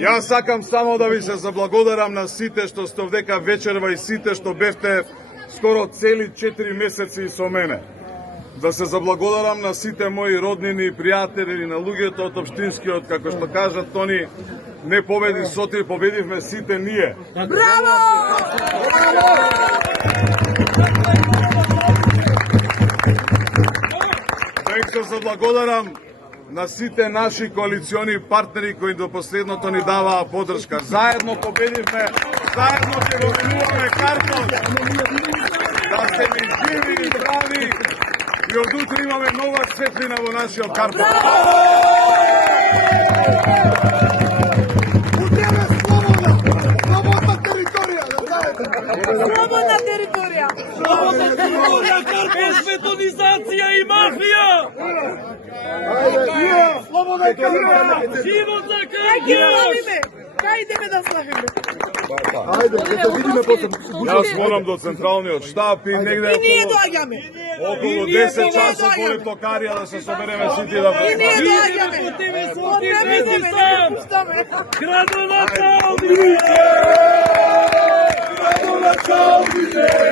Јас сакам само да ви се заблагодарам на сите што сте овдека вечерва и сите што бевте скоро цели 4 месеци со мене. Да се заблагодарам на сите мои роднини и пријатели, на луѓето од општинскиот, како што кажат Тони, не победи Соти, победивме сите ние. Браво! Век се заблагодарам на сите наши коалициони партнери кои до последното ни даваа поддршка. Заедно победивме, заедно ќе го минуваме картон. Да сте ми живи и здрави и од утре имаме нова светлина во нашиот картон. Утре слободна територија, да знаете. Слободна територија. Слободна територија, без бетонизација и мафија. Слободна територија. Живот за Кај Кај идеме да славиме? Ајде, ќе се видиме после. Јас морам до централниот штаб и негде И ние доаѓаме. околу 10 часот во токарија да се собереме сите да И ние доаѓаме. Од тебе идеме, не пуштаме. градоначалник! Градоначалник!